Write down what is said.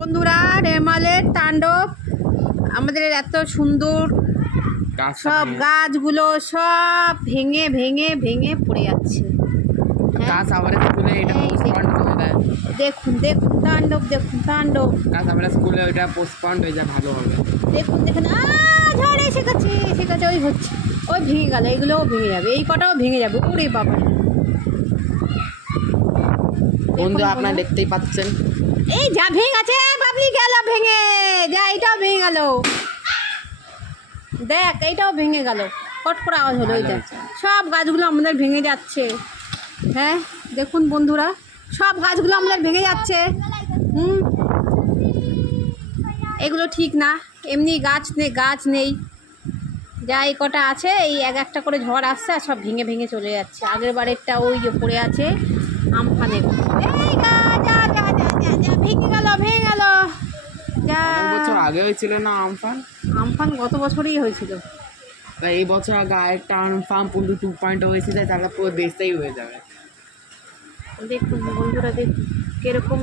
বন্ধুরা, রেমালের তাণ্ডব। আমাদের এত সুন্দর সব গাছগুলো সব ভেঙে ভেঙে ভেঙে পড়ে যাচ্ছে। দেখুন দেখুন তাণ্ডব, দেখুন তাণ্ডব। স্কুলে ওইটা পোস্টপন্ড হয়ে যায়, ভালো হবে। দেখুন দেখুন, ঝড় এসে গেছে, এসে গেছে। ওই হচ্ছে, ওই ভেঙে গেল, এইগুলোও ভেঙে যাবে, এই কটাও ভেঙে যাবে। ওরে বাবা বন্ধু, আপনারা দেখতেই পাচ্ছেন, এই যা ভেঙে গেছে, বাবলি গেল ভেঙে যা। এইটাও ভেঙে গেল, দেখ এইটাও ভেঙে গেল। কট করে আওয়াজ হলো। এইটা সব গাছগুলো আমাদের ভেঙে যাচ্ছে। হ্যাঁ দেখুন বন্ধুরা, সব গাছগুলো আমাদের ভেঙে যাচ্ছে। এগুলো ঠিক না, এমনি গাছ নেই। যা এই কটা আছে, এই একটা করে ঝড় আসছে আর সব ভেঙে ভেঙে চলে যাচ্ছে। আগের বারেরটা ওই যে পড়ে আছে আমফানের। এই যা যা যা যা যা যা ভেঙে গেল, ভেঙে গেল। যা বছর আগে হয়েছিল না আমফান? আমফান গত বছরই হয়েছিল। তা এই বছর আগে আরেকটা আমফান 2.0 হয়েছে, তাহলে পুরো দেশটাই হয়ে যাবে। দেখুন বন্ধুরা, দেখুন কিরকম